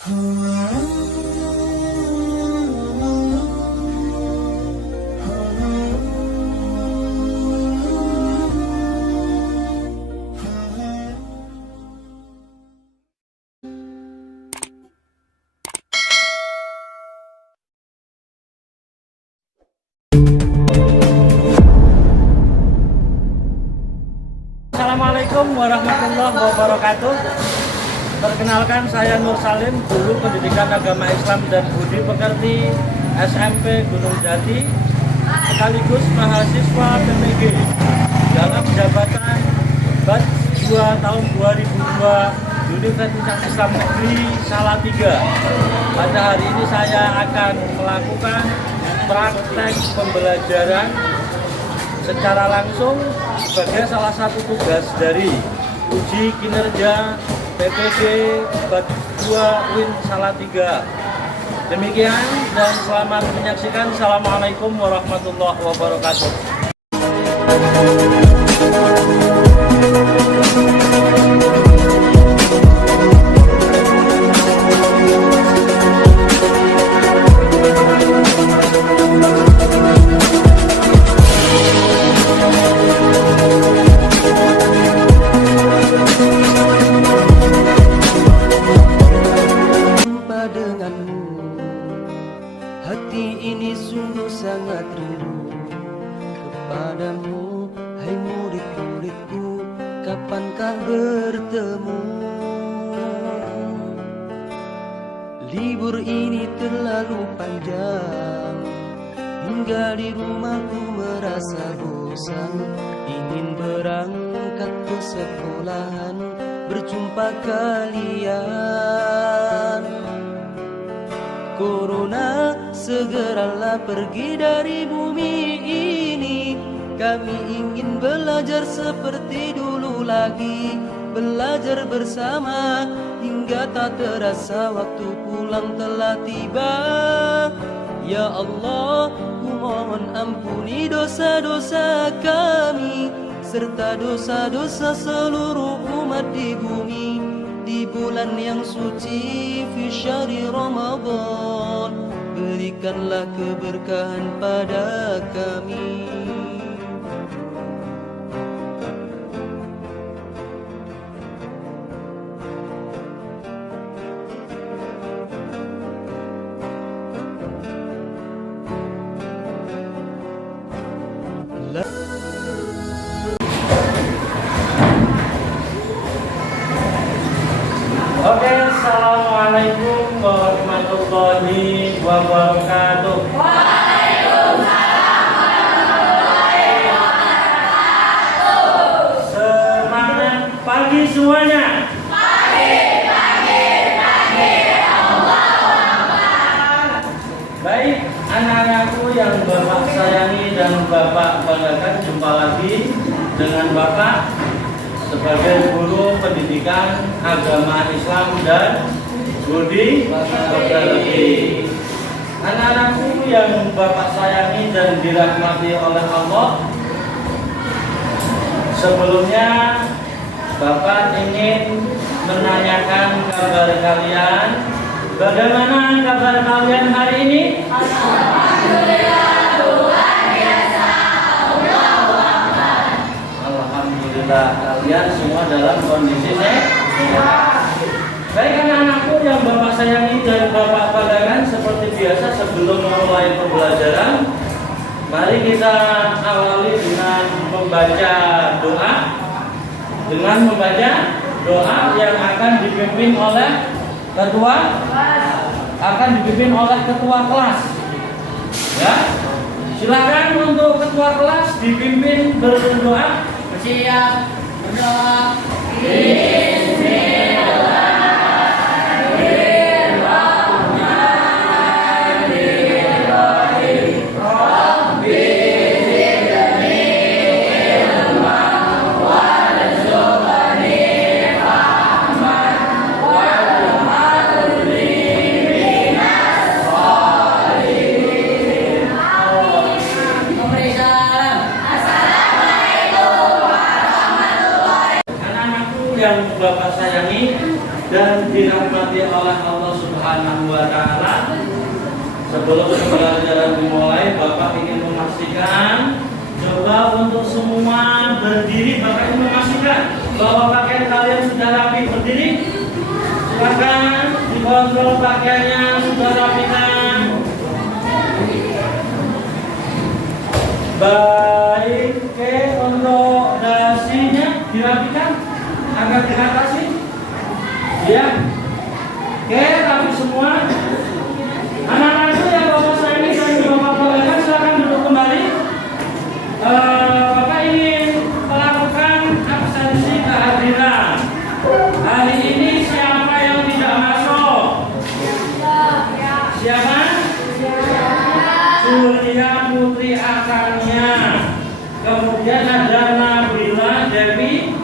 Assalamualaikum warahmatullahi wabarakatuh. Perkenalkan, saya Nur Salim, Guru Pendidikan Agama Islam dan Budi Pekerti SMP Gunung Jati, sekaligus mahasiswa PMG dalam jabatan Batch 2 tahun 2002 Universitas Islam Negeri Salatiga. Pada hari ini saya akan melakukan praktek pembelajaran secara langsung sebagai salah satu tugas dari uji kinerja PPG Batch 2 Win Salatiga. Demikian dan selamat menyaksikan. Assalamualaikum warahmatullahi wabarakatuh. Hati ini sungguh sangat rindu kepadamu, hai murid-muridku, kapankah bertemu? Libur ini terlalu panjang, hingga di rumahku merasa bosan. Ingin berangkat ke sekolahan, berjumpa kalian. Corona, segeralah pergi dari bumi ini. Kami ingin belajar seperti dulu lagi, belajar bersama hingga tak terasa waktu pulang telah tiba. Ya Allah, ku mohon ampuni dosa-dosa kami serta dosa-dosa seluruh umat di bumi. Di bulan yang suci fi syahri Ramadan, berikanlah keberkahan pada kami. Oke, assalamualaikum warahmatullahi wabarakatuh. Waalaikumsalam warahmatullahi wabarakatuh. Semangat pagi semuanya. Pagi, Allahu Akbar. Baik, anak-anakku yang Bapak sayangi dan Bapak banggakan, jumpa lagi dengan Bapak sebagai guru pendidikan agama Islam dan Budi Pekerti. Anak-anakku yang Bapak sayangi dan dirahmati oleh Allah, sebelumnya Bapak ingin menanyakan kabar kalian. Bagaimana kabar kalian hari ini? Alhamdulillah, luar biasa. Allahu Akbar. Alhamdulillah, kalian semua dalam kondisi sehat. Baik anak-anakku yang Bapak sayangi dan Bapak banggakan, seperti biasa sebelum memulai pembelajaran, mari kita awali dengan membaca doa. Dengan membaca doa yang akan dipimpin oleh ketua kelas. Ya, silakan untuk ketua kelas dipimpin berdoa. Siap, berdoa. Yang oleh Allah Subhanahu wa Ta'ala. Sebelum pembelajaran dimulai, Bapak ingin memastikan, coba untuk semua berdiri. Bapak ingin memastikan bahwa pakaian kalian sudah rapi. Berdiri. Silakan dikontrol pakaiannya sudah rapi kan? Baik, oke, untuk dasinya dirapikan agar diatasi. Ya, oke, rapi semua. Anak-anakku yang Bapak sayangi dan Bapak banggakan, silakan duduk kembali. Bapak ingin melakukan absensi kehadiran. Hari ini siapa yang tidak masuk? Siapa? Surya Putri akalnya. Kemudian ada Nabila, Dewi,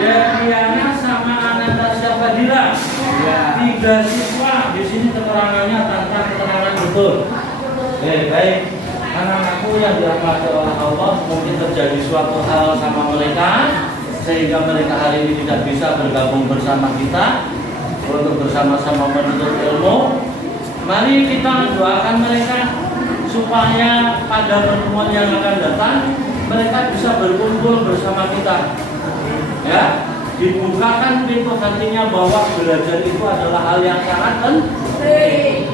Deviana sama Anastasia Fadila. 3 siswa. Di sini keterangannya tanpa keterangan betul. Baik. Anak-anakku yang dirahmati oleh Allah, mungkin terjadi suatu hal sama mereka sehingga mereka hari ini tidak bisa bergabung bersama kita untuk bersama-sama menuntut ilmu. Mari kita doakan mereka supaya pada pertemuan yang akan datang mereka bisa berkumpul bersama kita. Ya, dibukakan pintu hatinya bahwa belajar itu adalah hal yang sangat penting.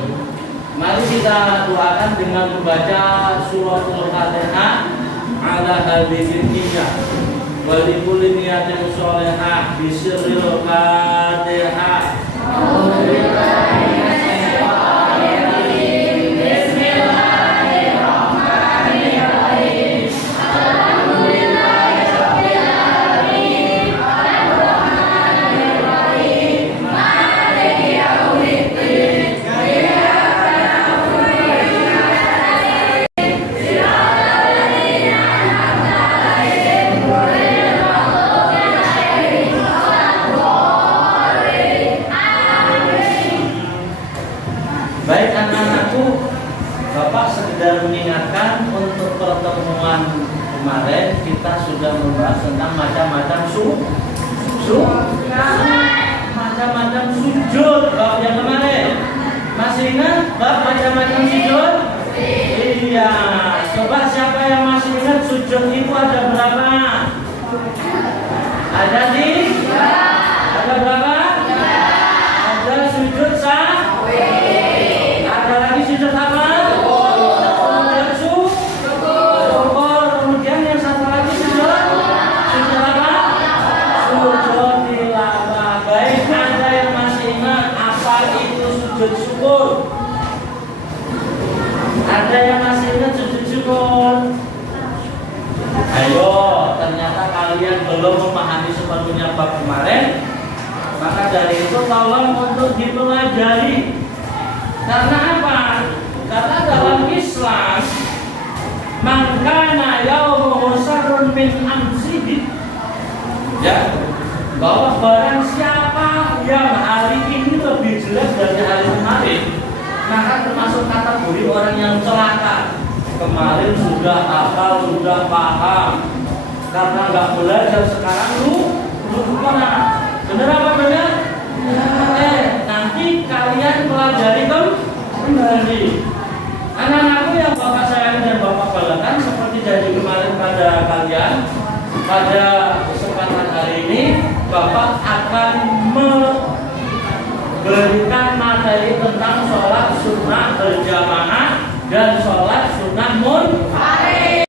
Mari kita doakan dengan membaca suratul Fatihah ala hadirin niyah wa likulli niyatin sholihah bisirril Fatihah. Baik anak-anakku, Bapak sekedar mengingatkan untuk pertemuan kemarin kita sudah membahas tentang macam-macam macam-macam sujud. Bab yang kemarin masih ingat bab macam-macam sujud? Iya. Coba siapa yang masih ingat sujud itu ada berapa? Ada di? Ada berapa? Ada sujud ada lagi sujud apa? Kemudian syukur. Kemudian yang satu lagi sujud apa? Sujud tilawah. Baik, ada yang masih ingat apa itu sujud syukur? Ada yang masih ingat sujud syukur? Ayo, ternyata kalian belum memahami sepenuhnya bab kemarin. Maka dari itu tolong untuk dipelajari. Karena apa? Karena dalam Islam man kana yaumuhu syarrun min amsihi. Ya, bahwa barang siapa yang hari ini lebih jelek dari hari kemarin, maka termasuk kategori orang yang celaka. Kemarin sudah hafal, sudah paham, karena nggak belajar sekarang lupa. Benar apa benar? Nanti kalian pelajari kembali. Anak-anakku yang Bapak sayangi dan Bapak banggakan, seperti janji kemarin pada kalian, pada kesempatan hari ini Bapak akan memberikan materi tentang sholat sunnah berjamaah dan sholat sunnah munfarid.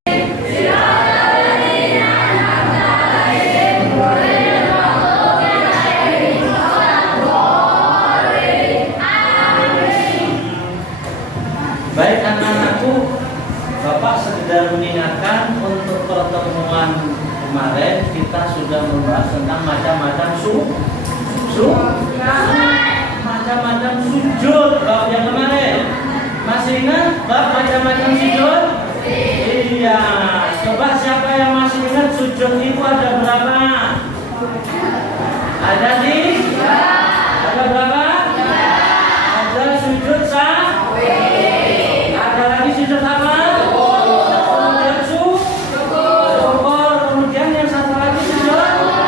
Baik anak-anakku, Bapak sekedar mengingatkan untuk pertemuan kemarin kita sudah membahas tentang macam-macam macam-macam sujud. Bab yang kemarin masih ingat bab macam-macam sujud? Iya. Coba siapa yang masih ingat sujud itu ada berapa? Ada di? Ada berapa? Ada sujud ada lagi sujud apa? Kemudian syukur. Kemudian yang satu lagi sujud apa?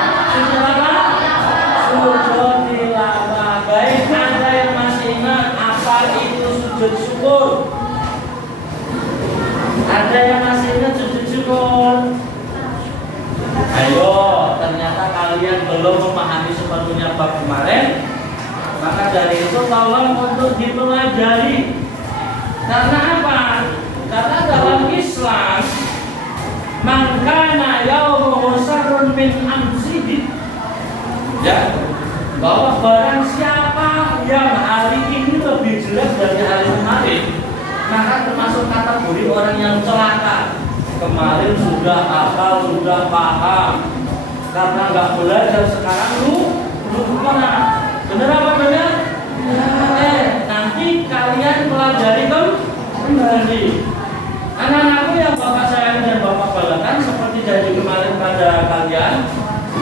Sujud tilawah. Baik, ada yang sujud syukur. Ada yang masih ingat sujud syukur? Ayo, ternyata kalian belum memahami sepenuhnya bab kemarin. Maka dari itu tolong untuk dipelajari. Karena apa? Karena dalam Islam, man kana yaumuhu syarrun min amsihi, ya, bahwa barang siapa yang hari ini lebih jelek dari hari kemarin, maka termasuk kategori orang yang celaka. Kemarin sudah hafal, sudah paham, karena nggak belajar sekarang lupa. Bener apa bener? Nanti kalian pelajari kembali. Anak-anakku yang bapak sayang dan bapak banggakan, seperti janji kemarin pada kalian,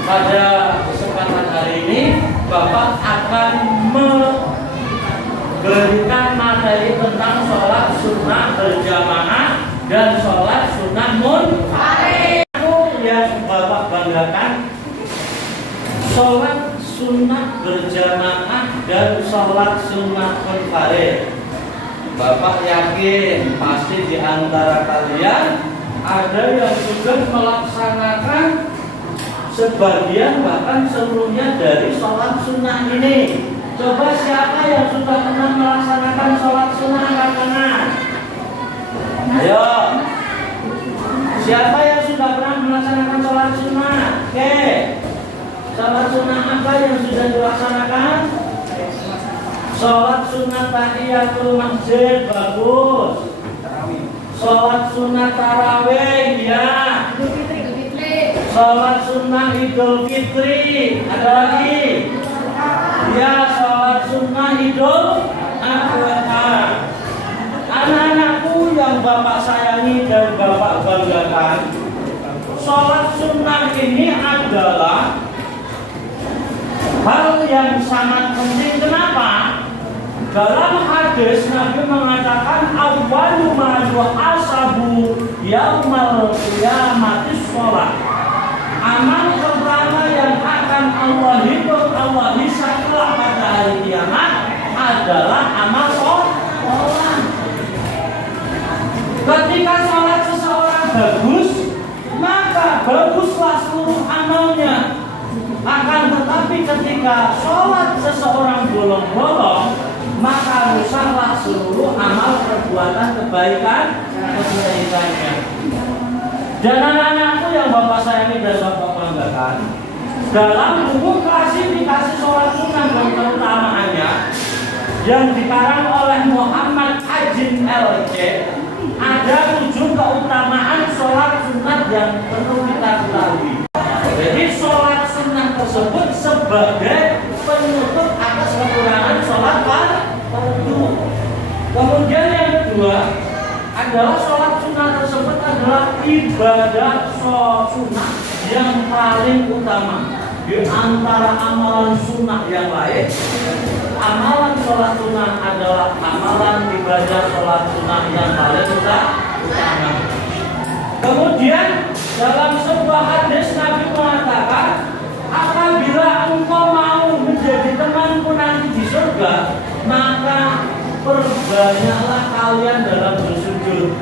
pada kesempatan hari ini bapak akan memberikan materi tentang sholat sunnah berjamaah dan sholat sunnah munfarid. Aku yang bapak banggakan, sholat sunnah berjamaah dan sholat sunnah munfarid. Bapak yakin pasti di antara kalian ada yang sudah melaksanakan sebagian bahkan seluruhnya dari sholat sunnah ini. Coba siapa yang sudah pernah melaksanakan sholat sunnah angkat tangan? Ayo. Siapa yang sudah pernah melaksanakan sholat sunnah? Oke. Sholat sunnah apa yang sudah dilaksanakan? Sholat sunnah tahiyatul masjid, bagus. Sholat sunnah tarawih, ya. Sholat sunnah idul fitri, ada lagi? Ya, sholat sunnah idul adha. Anak-anakku yang bapak sayangi dan bapak banggakan, sholat sunnah ini adalah hal yang sangat penting. Kenapa? Dalam hadis Nabi mengatakan awwalu ma yuhasabu yaumal qiyamati sholat. Amal pertama yang akan Allah hitung, Allah hisab pada hari kiamat adalah amal sholat. Ketika sholat seseorang bagus, maka baguslah seluruh amalnya. Akan tetapi ketika sholat seseorang bolong-bolong, maka rusaklah seluruh amal perbuatan kebaikannya. Dan anak-anakku yang bapak sayangi dan bapak banggakan, dalam buku klasifikasi sholat sunnah dan keutamaannya yang dikarang oleh Muhammad Ajin LC, ada 7 keutamaan sholat sunnah yang perlu kita ketahui. Jadi sholat sunnah tersebut sebagai penutup atas kekurangan sholat fardu. Kemudian yang kedua adalah sholat sunnah tersebut adalah ibadah sunnah yang paling utama di antara amalan sunnah yang lain. Amalan sholat sunnah adalah amalan ibadah sholat sunnah yang paling utama. Kemudian dalam sebuah hadis Nabi mengatakan, apabila engkau mau menjadi temanku nanti di surga, maka perbanyaklah kalian dalam bersujud.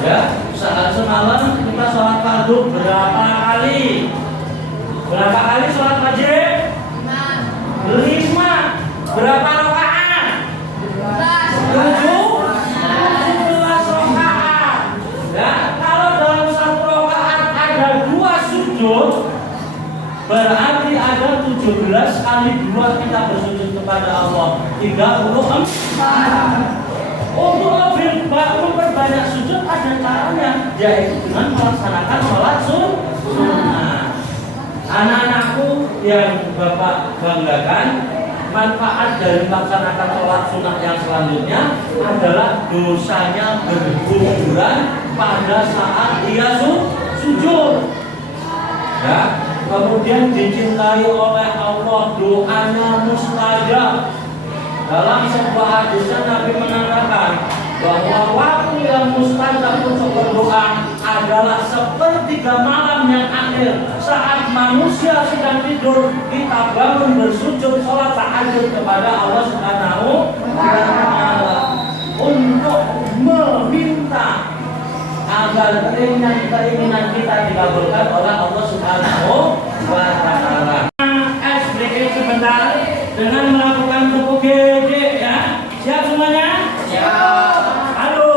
Ya, saat semalam kita sholat fardu berapa kali? Berapa kali sholat wajib? 5. Berapa rakaat? 17 rakaat. Ya, kalau dalam satu rakaat ada 2 sujud, berarti ada 17 kali 2 kita bersujud kepada Allah. 34. Untuk lebih memperbanyak sujud ada caranya, yaitu dengan melaksanakan sholat sunnah. Anak-anakku yang bapak banggakan, manfaat dari melaksanakan sholat sunnah yang selanjutnya adalah dosanya berguguran pada saat dia sujud. Ya, kemudian dicintai oleh Allah, doanya mustajab. Dalam sebuah hadisnya Nabi mengatakan bahwa waktu yang mustajab untuk berdoa adalah sepertiga malam yang akhir. Saat manusia sedang tidur, kita bangun bersujud sholat tahajud kepada Allah Subhanahu wa Ta'ala. keinginan kita dikabulkan oleh Allah Subhanahu wa Ta'ala. Break sebentar dengan melakukan tepuk gede ya. Siap semuanya? Siap. Halo.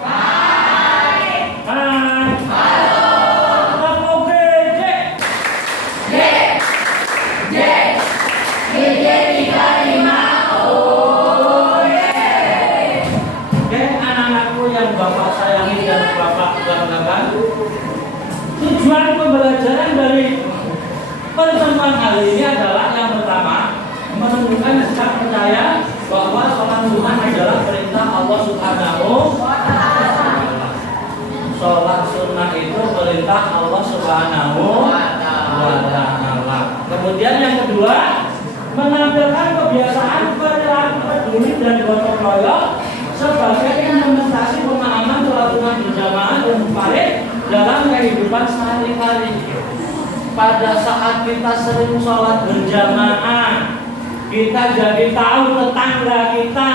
Hai. Hai. Halo. Tepuk gede. Gede 35. Oh yeah. Oke, anak-anakku yang Bapak sayangi dan Bapak banggakan. Tujuan pembelajaran dari pertemuan kali ini adalah yang pertama, menunjukkan sikap percaya bahwa sholat sunnah adalah perintah Allah Subhanahu wa Ta'ala. Sholat sunnah itu perintah Allah Subhanahu wa Ta'ala. Kemudian yang kedua, menampilkan kebiasaan perilaku peduli dan gotong royong sebagai implementasi pemahaman sholat sunnah berjamaah dan munfarid dalam kehidupan sehari-hari. Pada saat kita sering sholat berjamaah, kita jadi tahu tetangga kita.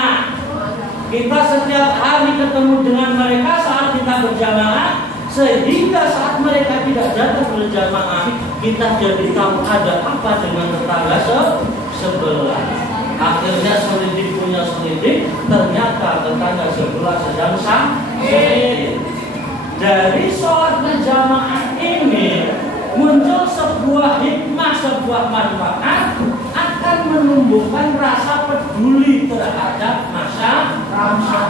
Kita setiap hari ketemu dengan mereka saat kita berjamaah, sehingga saat mereka tidak datang berjamaah, kita jadi tahu ada apa dengan tetangga sebelah. Akhirnya selidik punya selidik, ternyata tetangga sebelah sedang sakit. Dari sholat berjamaah ini muncul sebuah hikmah, sebuah manfaat akan menumbuhkan rasa peduli terhadap masyarakat.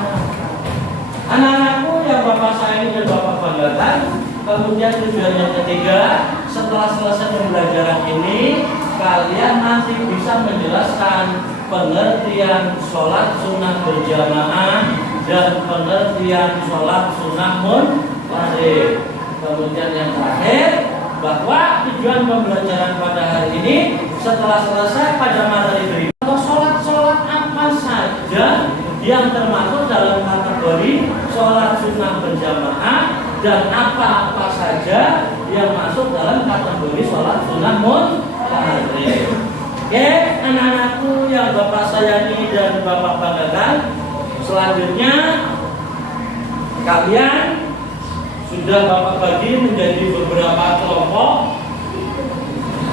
Anak-anakku yang Bapak sayangi dan Bapak banggakan, kemudian tujuan yang ketiga, setelah selesai pembelajaran ini, kalian nanti bisa menjelaskan pengertian sholat sunnah berjamaah dan pengertian sholat sunnah munfarid. Kemudian yang terakhir, bahwa tujuan pembelajaran pada hari ini setelah selesai pada materi berikut, sholat apa saja yang termasuk dalam kategori sholat sunnah berjamaah dan apa-apa saja yang masuk dalam kategori sholat sunnah munfarid. Oke, anak-anakku yang Bapak sayangi dan Bapak banggakan, selanjutnya kalian sudah Bapak bagi menjadi beberapa kelompok.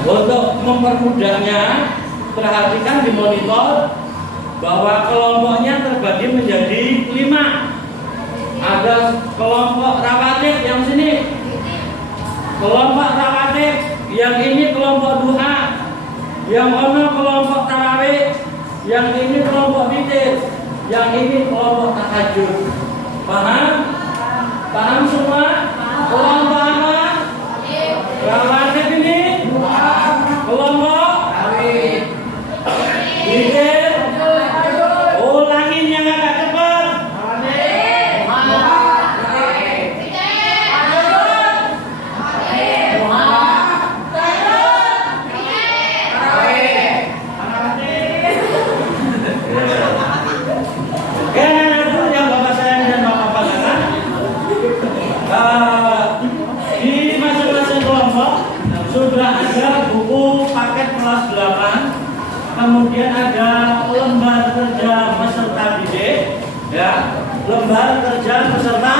Untuk mempermudahnya, perhatikan di monitor bahwa kelompoknya terbagi menjadi 5. Ada kelompok rawatib yang sini, kelompok rawatib, yang ini kelompok duha, yang ono kelompok tarawih, yang ini kelompok witir, yang ini kelompok tahajud. Paham? Paham semua? Kelompok apa? Rawatib ini? Kelompok? Witir? Ulangin yang agak cepat. Di masing-masing kelompok sudah ada buku paket kelas 8, kemudian ada lembar kerja peserta didik, ya, lembar kerja peserta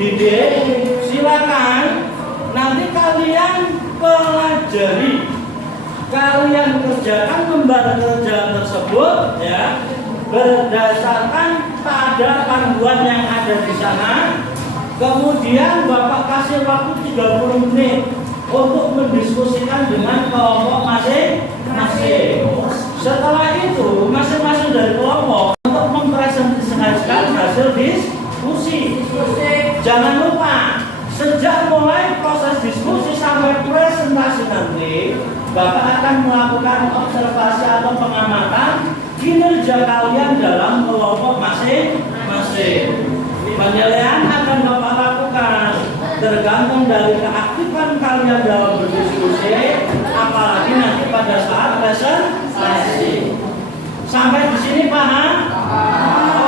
didik. Silakan nanti kalian pelajari, kalian kerjakan lembar kerja tersebut, ya, berdasarkan pada panduan yang ada di sana. Kemudian Bapak kasih waktu 30 menit untuk mendiskusikan dengan kelompok masing-masing. Setelah itu masing-masing dari kelompok untuk mempresentasikan hasil diskusi. Jangan lupa, sejak mulai proses diskusi sampai presentasi nanti, Bapak akan melakukan observasi atau pengamatan kinerja kalian dalam kelompok masing-masing. Penilaian akan Bapak lakukan tergantung dari keaktifan kalian dalam berdiskusi, apalagi nanti pada saat presentasi. Sampai di sini paham?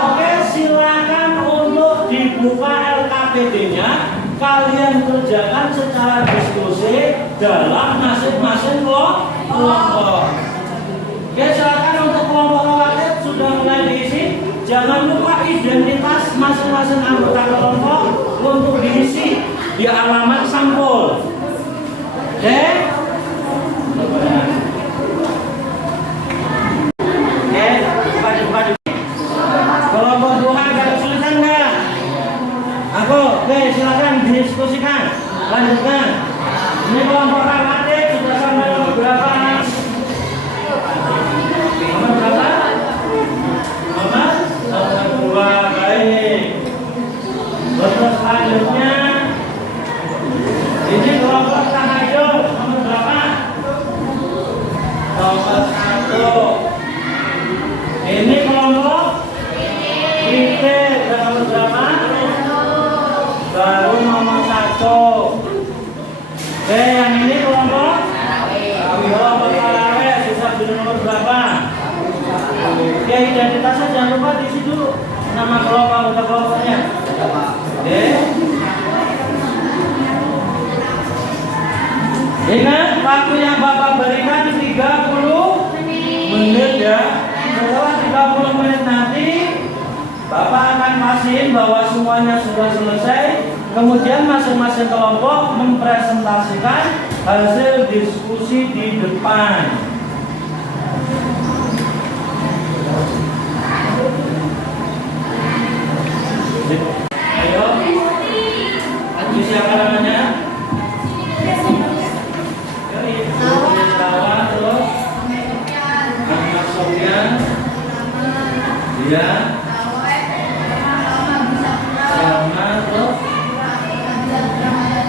Oke, silakan untuk dibuka LKPD-nya. Kalian kerjakan secara diskusi dalam masing-masing kelompok. Oke, silakan untuk kelompok rawatib sudah mulai diisi. Jangan lupa identitas masing-masing anggota kelompok untuk diisi di alamat sampul. Oke? Oke, padu-padu. Kelompok dua ada kesulitan nggak? Aku, oke silakan diskusikan. Lanjutkan. Ini kelompok kakak sudah sampai nomor berapa? Nomor berapa? Nomor dua, baik. Terus selanjutnya ini kelompok tahajud nomor berapa? Nomor satu. Ini kelompok witir nomor berapa? Baru nomor satu. Oke, yang ini kelompok tarawih bisa dulu nomor berapa? Oke, identitasnya jangan lupa di situ nama kelompok anggota kelompoknya. Oke. Ingat waktu yang Bapak berikan 30 menit ya. Setelah 30 menit nanti Bapak akan pastiin bahwa semuanya sudah selesai. Kemudian masing-masing kelompok mempresentasikan hasil diskusi di depan. Ayo, siapa namanya? Terus Ahmad Sofyan, dia, sama terus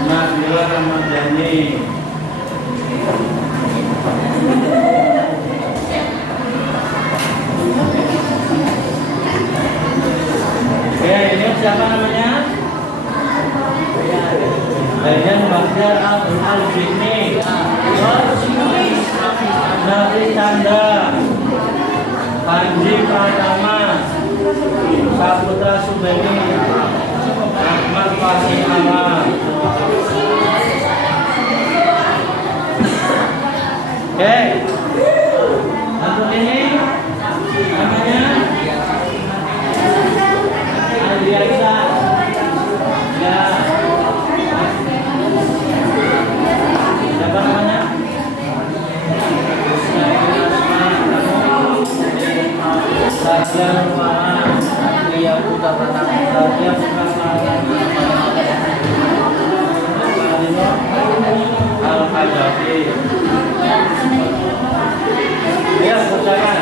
Nabila Ramadhani. Oke, ini siapa namanya? Bagian Baghdad Al-Fikni, Nabi Canda, Panji Pratama, Saputra Subeni, Ahmad Fasih Alam. Oke, untuk ini namanya Aliasa. Ya. Siapa namanya? Sarjan Rumah Satria Putra Pratama, Satria Putra Pratama, Al-Hajafi. Ya, kerjakan.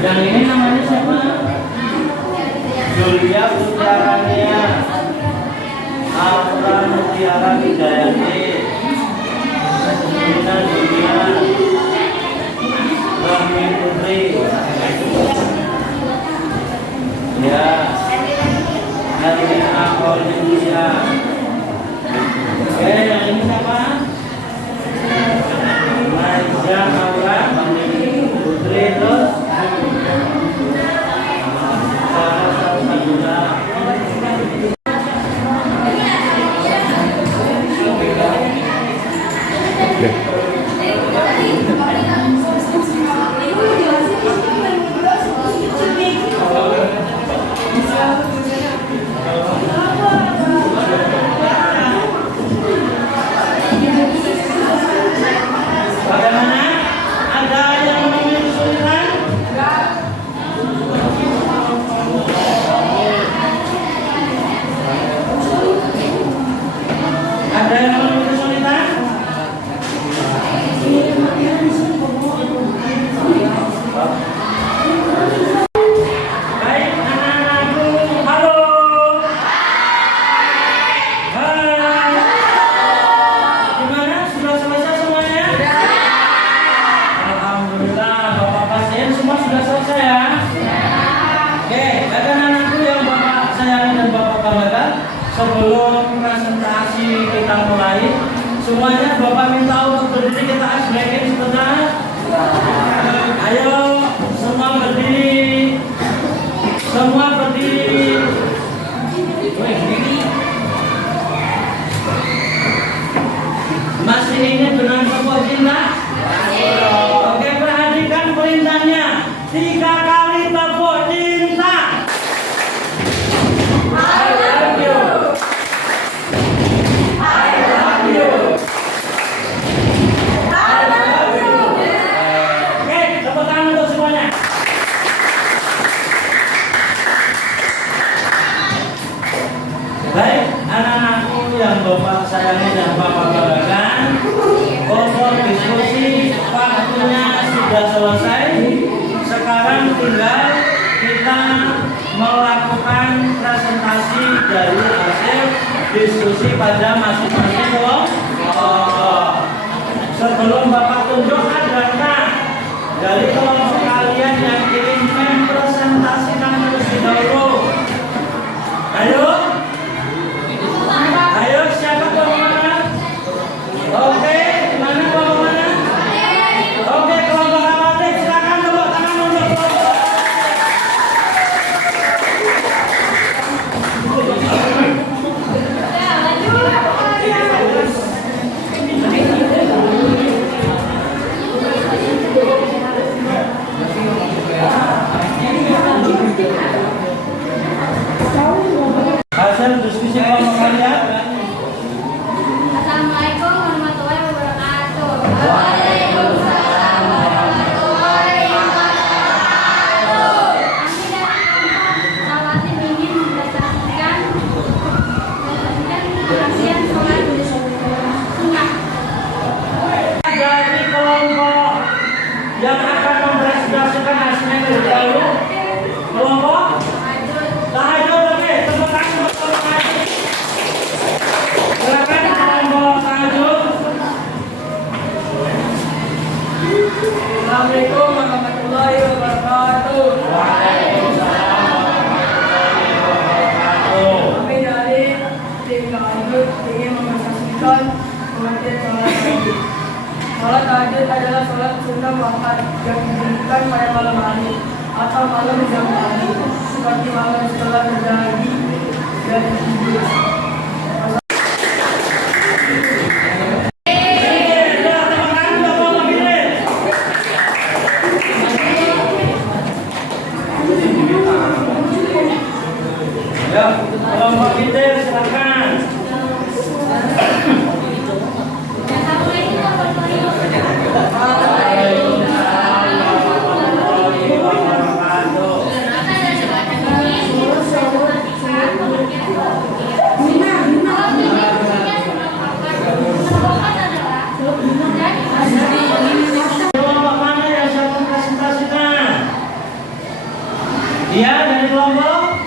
Yang ini namanya siapa? Julia Putrarania, Alfra Mutiara Hidayati, Nina Julia, Rami Putri. Ya, Erlina Aulicia. Oke, yang ini siapa? Maisha Maura Putri, terus Sarah Salsabila. Bagaimana? Ada yang memiliki kesulitan? Ada yang memiliki kesulitan? Baik, anak-anakku, halo. Hai. Gimana? Sudah selesai semuanya? Alhamdulillah, Bapak pasien semua sudah selesai ya? Oke, anak-anakku yang Bapak sayangi dan Bapak banggakan, sebelum presentasi kita mulai, semuanya Bapak minta untuk berdiri, kita asblekin sebentar. Ayo, semua berdiri. Semua berdiri. Masih ingin dengan tepuk cinta? Oke, perhatikan perintahnya. 3 kali tepuk cinta. I love you. sudah selesai. Sekarang tinggal kita melakukan presentasi dari hasil diskusi pada masing-masing kelompok. Sebelum Bapak tunjuk, adakah dari kelompok kalian yang ingin mempresentasikan terlebih dahulu? Ayo, ayo siapa kelompok mana? Oke, mana kelompok mana? Oke, kelompok amatir, silakan tepuk tangan untuk kelompok. Hasil diskusi kelompok kalian. Assalamualaikum warahmatullahi wabarakatuh. Waalaikumsalam warahmatullahi wabarakatuh. Kami dari Awatin ingin mempresentasikan pengertian sholat sunnah. Dari kelompok yang akan mempresentasikan hasilnya terlebih dahulu, kelompok tahajud. Oke, tepuk tangan untuk kelompok tahajud. Silakan kelompok tahajud. Assalamualaikum warahmatullahi wabarakatuh. Waalaikumsalam warahmatullahi wabarakatuh. Kami dari tim tahajud ingin mempresentasikan pengertian sholat tahajud. Sholat tahajud adalah sholat sunnah muakkad yang didirikan pada malam hari atau malam jam pagi, seperti malam setelah terjadi dan tidur. Ya, kelompok kita silakan. Assalamualaikum warahmatullahi wabarakatuh. Waalaikumsalam warahmatullahi wabarakatuh. Kita dari Awatin ingin mempresentasikan pengertian sholat sunnah. Sholat sunnah adalah Kelompok mana yang saya presentasikan? Dia dari kelompok?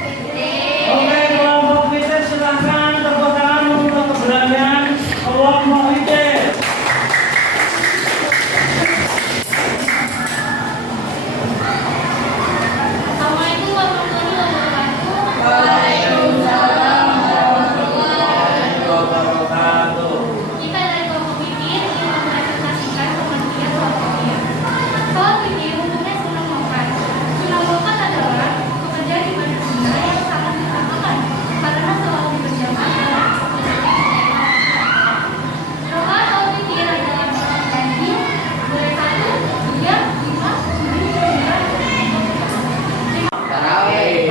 Oke, kelompok kita silahkan tepuk tangan untuk keberanian kelompok kita. Assalamualaikum warahmatullahi wabarakatuh. Waalaikumsalam warahmatullahi wabarakatuh. Kita dari kelompok fikih ingin mempresentasikan pengertian sholat fikih. Sholat fikih umumnya sunnah muakkad. Sunnah muakkad adalah pekerjaan ibadah sunnah yang sangat diutamakan karena sholat berjamaah. Sholat sholat fikih adalah sholat wajib boleh 1, 2, 5, 10, 11,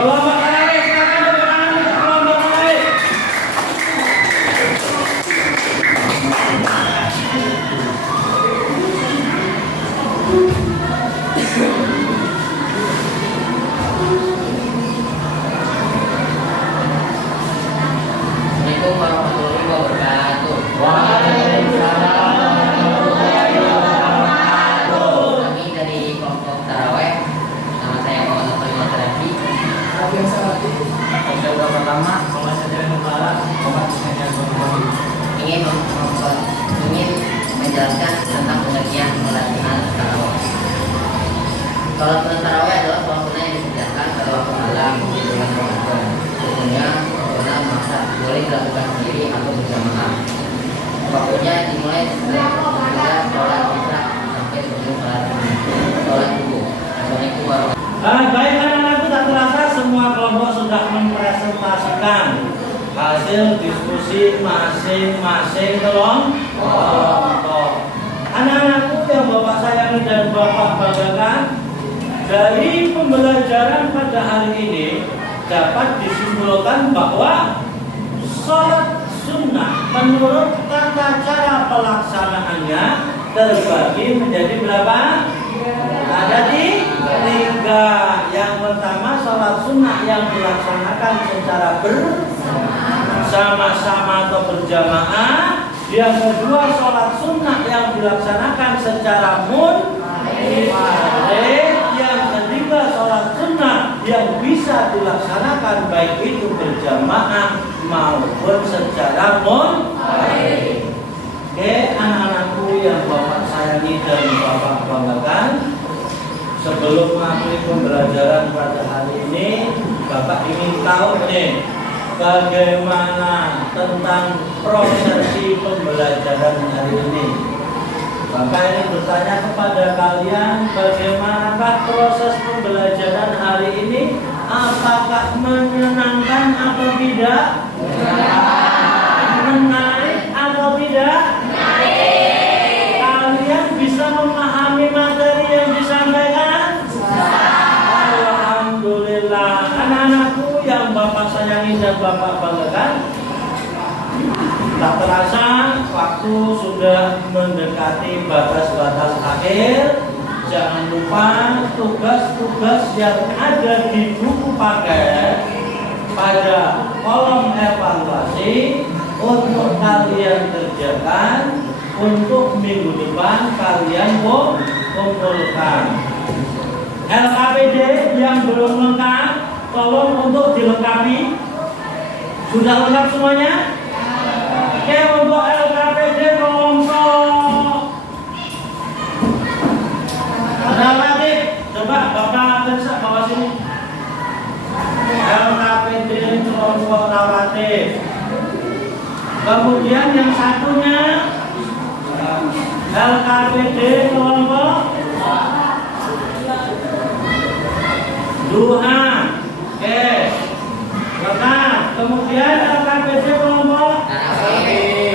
Kelompok tarawih silakan tepuk tangan untuk kelompok tarawih. Assalamualaikum warahmatullahi wabarakatuh. Waalaikumsalam warahmatullahi wabarakatuh. Kami dari kelompok taraweh. Nama saya Muhammad Fatimah Terapi. Yang pertama, kalau saya Mubarak, Ingin menjelaskan tentang pengertian sholat sunnah taraweh. Sholat sunnah taraweh adalah sholat sunnah yang dikerjakan pada waktu malam di bulan Ramadan. Hukumnya sunnah masa boleh dilakukan sendiri atau berjamaah. Waktunya dimulai setelah sholat isya sampai sebelum sholat subuh. Assalamualaikum warahmatullahi wabarakatuh. Baik anak-anakku, tak terasa semua kelompok sudah mempresentasikan hasil diskusi masing-masing kelompok. Anak-anakku yang Bapak sayangi dan Bapak banggakan, dari pembelajaran pada hari ini dapat disimpulkan bahwa sholat sunnah menurut tata cara pelaksanaannya terbagi menjadi berapa? Ada di 3. Yang pertama, sholat sunnah yang dilaksanakan secara bersama-sama atau berjamaah. Yang kedua, sholat sunnah yang dilaksanakan secara Farid yang ketiga sholat sunnah yang bisa dilaksanakan baik itu berjamaah maupun secara munfarid. Oke, anak-anakku yang Bapak sayangi dan Bapak banggakan, sebelum mengakhiri pembelajaran pada hari ini, Bapak ingin tahu nih bagaimana tentang prosesi pembelajaran hari ini. Bapak ini bertanya kepada kalian, bagaimanakah proses pembelajaran hari ini? Apakah menyenangkan atau tidak? Menarik atau tidak? Kalian bisa memahami materi yang disampaikan? Alhamdulillah. Anak-anakku yang Bapak sayangi dan Bapak banggakan, tak terasa waktu sudah mendekati batas-batas akhir. Jangan lupa tugas-tugas yang ada di buku paket pada kolom evaluasi untuk kalian kerjakan. Untuk minggu depan kalian kumpulkan. LKPD yang belum lengkap tolong untuk dilengkapi. Sudah lengkap semuanya? Oke, untuk LKPD kelompok relatif, coba Bapak bisa bawa sini. LKPD kelompok relatif. Kemudian yang satunya LKPD kelompok duha. Oke, lengkap. Kemudian LKPD kelompok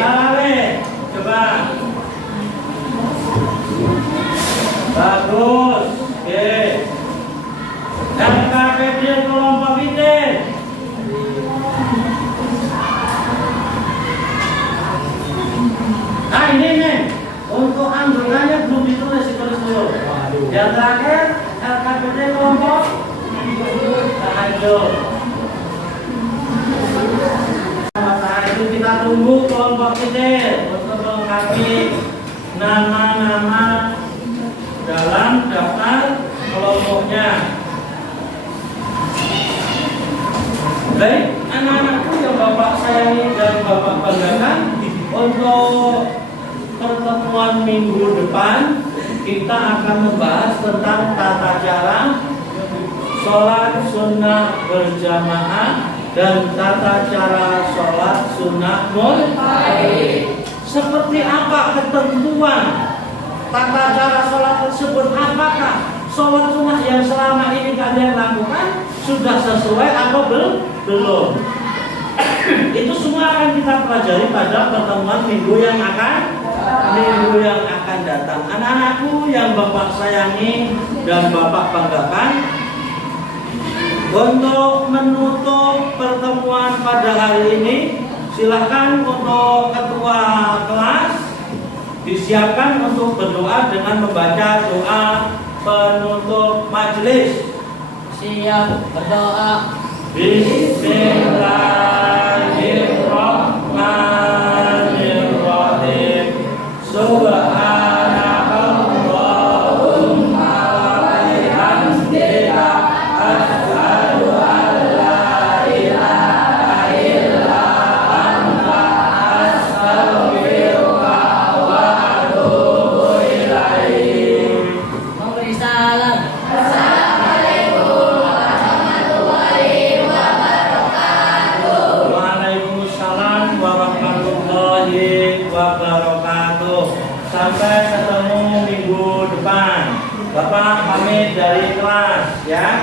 tarawih. Coba. Bagus. Oke. LKPD kelompok witir. Nah ini nih, untuk anggotanya belum ditulis dulu. Yang terakhir LKPD kelompok tahajud. Nah itu kita tunggu kelompok witir untuk melengkapi nama-nama dalam daftar kelompoknya. Baik, anak-anakku yang Bapak sayangi dan Bapak banggakan, untuk pertemuan minggu depan kita akan membahas tentang tata cara sholat sunnah berjamaah dan tata cara sholat sunnah munfarid. Seperti apa ketentuan tata cara sholat tersebut? Apakah sholat sunnah yang selama ini kalian lakukan sudah sesuai atau belum? Itu semua akan kita pelajari pada pertemuan minggu yang akan datang. Anak-anakku yang Bapak sayangi dan Bapak banggakan, untuk menutup pertemuan pada hari ini, silahkan untuk ketua kelas disiapkan untuk berdoa dengan membaca doa penutup majelis. Siap berdoa. Bismillahirrahmanirrahim. Subhanakallahumma wa bihamdika asyhadu an la ilaha illa anta astaghfiruka wa atubu ilaik. Memberi salam. Waalaikumsalam warahmatullahi wabarakatuh. Sampai ketemu minggu depan. Bapak pamit dari kelas ya.